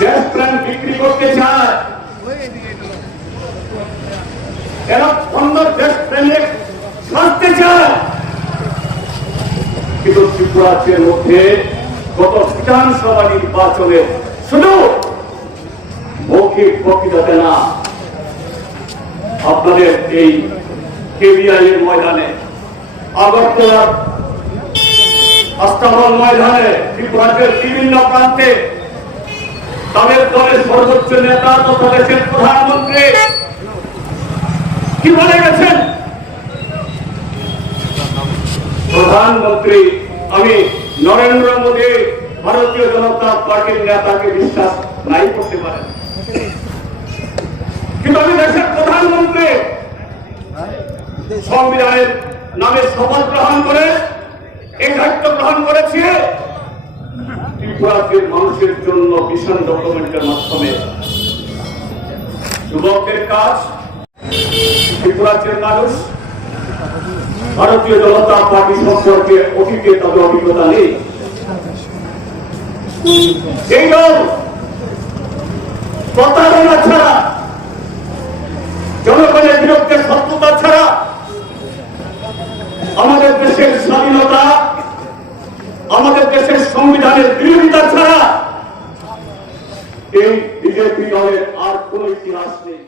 দেশপ্রেম বিক্রি করতে চায়, এরা অন্য দেশপ্রেমিক সাজতে চায়। কিন্তু ত্রিপুরাজ্যের মধ্যে গত বিধানসভা নির্বাচনে শুধু মৌখিক বক্তৃতাতে না, আপনাদের এই কেবিআই এর ময়দানে, আগরতলার আস্তাবল ময়দানে, ত্রিপুরাজ্যের বিভিন্ন প্রান্তে তাদের দলের সর্বোচ্চ নেতা তথা দেশের প্রধানমন্ত্রী কি বলে গেছেন? প্রধানমন্ত্রী, আমি নরেন্দ্র মোদী ভারতীয় জনতা পার্টির নেতাকে বিশ্বাস নাই করতে পারেন, কিন্তু আমি দেশের প্রধানমন্ত্রী সংবিধানের নামে শপথ গ্রহণ করে এই দায়িত্ব গ্রহণ করেছি ত্রিপুরাজ্যের মানুষের জন্য মিশন ডকুমেন্টের মাধ্যমে। যুবকদের কাজ, ত্রিপুরাজ্যের মানুষ ভারতীয় জনতা পার্টি সম্পর্কে অতীতে তাদের অভিজ্ঞতা নেই। এই দল প্রতারণা ছাড়া, জনগণের বিরুদ্ধে শত্রুতা ছাড়া, আমাদের দেশের স্বাধীনতা, আমাদের দেশের সংবিধানের বিরোধিতা ছাড়া এই বিজেপি দলের আর কোন ইতিহাস নেই।